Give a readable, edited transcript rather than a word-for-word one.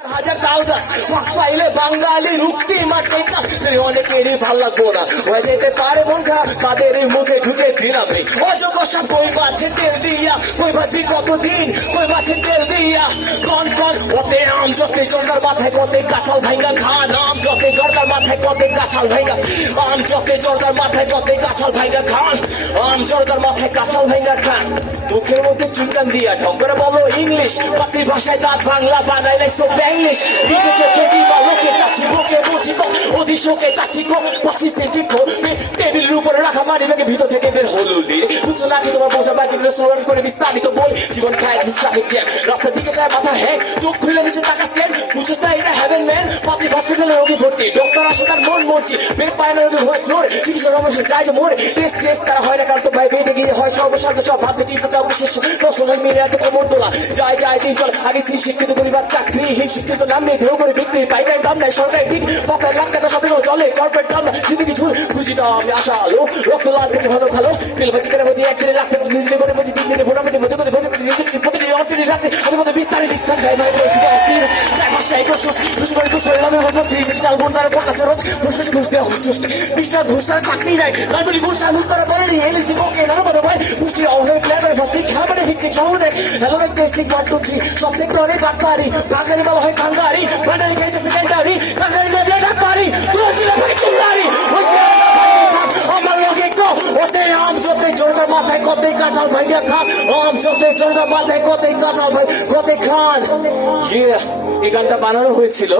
হাজার তাল গাছ ফাঁক পাইলে বাঙালির উক্তি মারতে চাষ অনেকেরই ভাল লাগবো না হয়ে যেতে পারে মন খারাপ তাদের মুখে ঢুকে দিলাম রে অযোগ্য সব কই বাছে তেল দিয়া কই বাঁচবি কতদিন কই বাছে তেল দিয়া কন কন ওতে আম যতে জর্দার মাথায় কতে কাঁঠাল ভাঙ্গা খান আম যতে জর্দার মাথায় কতে কাঁঠাল ভাঙ্গা আম যতে জর্দার মাথায় কতে কাঁঠাল ভাঙ্গা খান আম জর্দার মাথায় কাঁঠাল ভাঙ্গা খান মুখের মধ্যে চুনকান দিয়া ঢং করে বলো ইংলিশ মাতৃভাষায় দাঁত বাংলা বানাইলে সব ইংলিশ নিচে চোখে দিবা লোকে চাচ্ছি বুকে বুঝি তো অধিশোকে চাচ্ছি কো 25 সেন্টি খো টেবিলের উপরে রাখা মারি ব্যাগে ভিতর থেকে বের হলো রে বুঝছো নাকি তোমার বসা বাকি স্মরণ করে বিস্তারিত বল জীবন খায় ট্রাফিক জ্যাম রাস্তার দিকে যায় মাথা হ্যাঁ চোখ খুলে নিচে তাকাস কেন বুঝছিস না এটা হ্যাভেন ম্যান পাবলিক হসপিটালে রোগী ভর্তি ডক্টর আসে তার মন মরছি বেড পায় না রোগী হয় ফ্লোরে চিকিৎসা সমস্যা যায় যে মরে টেস্ট তারা হয় না কারণ তো ভাই বেডে গিয়ে হয় সর্বশান্ত সব ভাবতে চিন্তা চাও বিশেষ সোশ্যাল মিডিয়াতে কোমর তোলা যায় দিন চল আগে শিক্ষিত পরিবার চাকরিহীন শিক্ষিত নাম নিয়ে ধেউ করে বিক্রি পাইকারি দাম নাই সরকারি দিক বাপের লাখ টাকা সব চলে কর্পোরেট কাম জিন্দগি ঝুল খুশি তো আমি আশা আলো রক্ত লাল থেকে ভালো ভালো তেল ভাজি করে মধ্যে একদিনে লাখ টাকা দিন করে মধ্যে 3 দিনে ফোটাফুটি মধ্যে করে প্রতিদিন 38 রাতে আমি মধ্যে বিস্তার যায় ভাই পরিস্থিতি অস্থির চাই পাঁচটা একর সুস্থ খুশি করে খুশি হলাম মতো 30 সাল বোন তারা প্রকাশে রোজ খুশি ঘুষ দেওয়া হচ্ছে বিশটা ঘুষ আর চাকরি নাই লালবলি গুণ চালু তারা বলেনি এলএসডি কোকে নাম করে ভাই পুষ্টি অভাবে প্লেয়ার ফার্স্ট খেলা মানে ফিক্সিং সহজে হ্যালো টেস্টিং 1 2 3 সব সেক্টরে বাটপারি বাঙালি বলা হয় কাঙ্গারি বাঙালি খাইতে সেকেন্ডারি কাঙ্গারি দেবে ডাকপারি তুই দিলে ভাই চুলারি আমার লগে কো ওতে আম যতে জোরদার মাথায় কতে কাঁঠাল ভাইয়া খান আম যতে জোরদার মাথায় কতে কাঁঠাল ভাই কতে খান এই গানটা বানানো হয়েছিল